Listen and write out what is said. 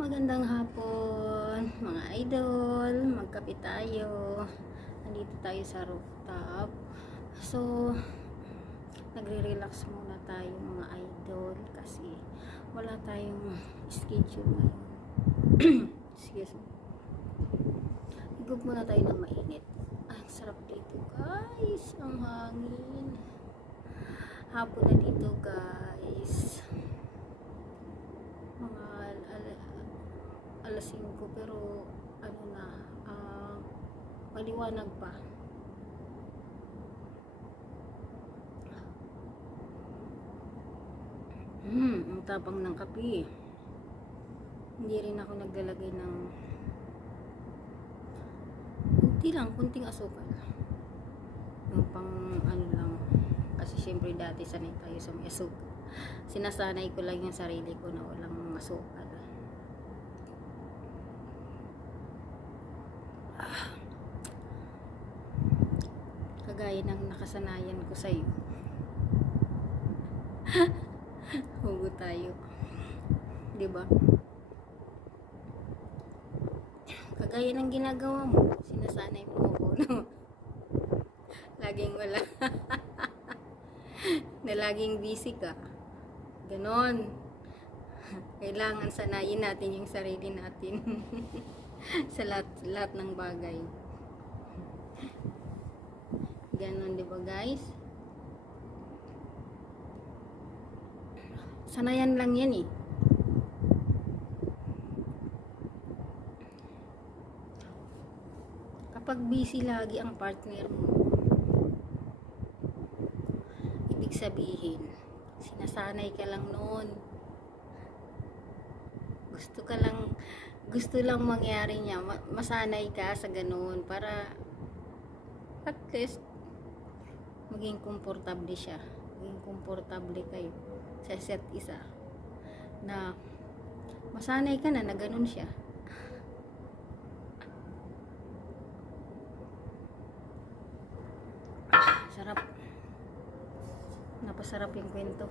Magandang hapon, mga idol. Magkape tayo. Nandito tayo sa rooftop. So, nagre-relax muna tayo mga idol kasi wala tayong schedule ngayon. Excuse me. Higop muna tayo ng mainit. Ang sarap dito guys. Ang hangin. Hapon na dito guys. Mga alas 5 pero ano na, maliwanag pa. Ang tapang ng kape. Hindi rin ako naglalagay ng kunting asukal. Yung pang ano lang. Kasi syempre dati sanay tayo sa may asukal. Sinasanay ko lang yung sarili ko na walang asukal. Kagaya ng nakasanayan ko sa'yo. Hugo tayo. Diba? Kagaya ng ginagawa mo, sinasanay mo ako, no? Laging wala. Na laging busy ka. Ganon. Kailangan sanayin natin yung sarili natin. Sa lahat ng bagay. Ganon, diba guys? Sanayan lang yan eh. Kapag busy lagi ang partner mo, ibig sabihin, sinasanay ka lang noon. Gusto lang mangyari niya, masanay ka sa ganoon para at least maging komportable siya. Maging komportable kayo sa isa't isa. Na masanay ka na ganun siya. Sarap. Napasarap yung kwento.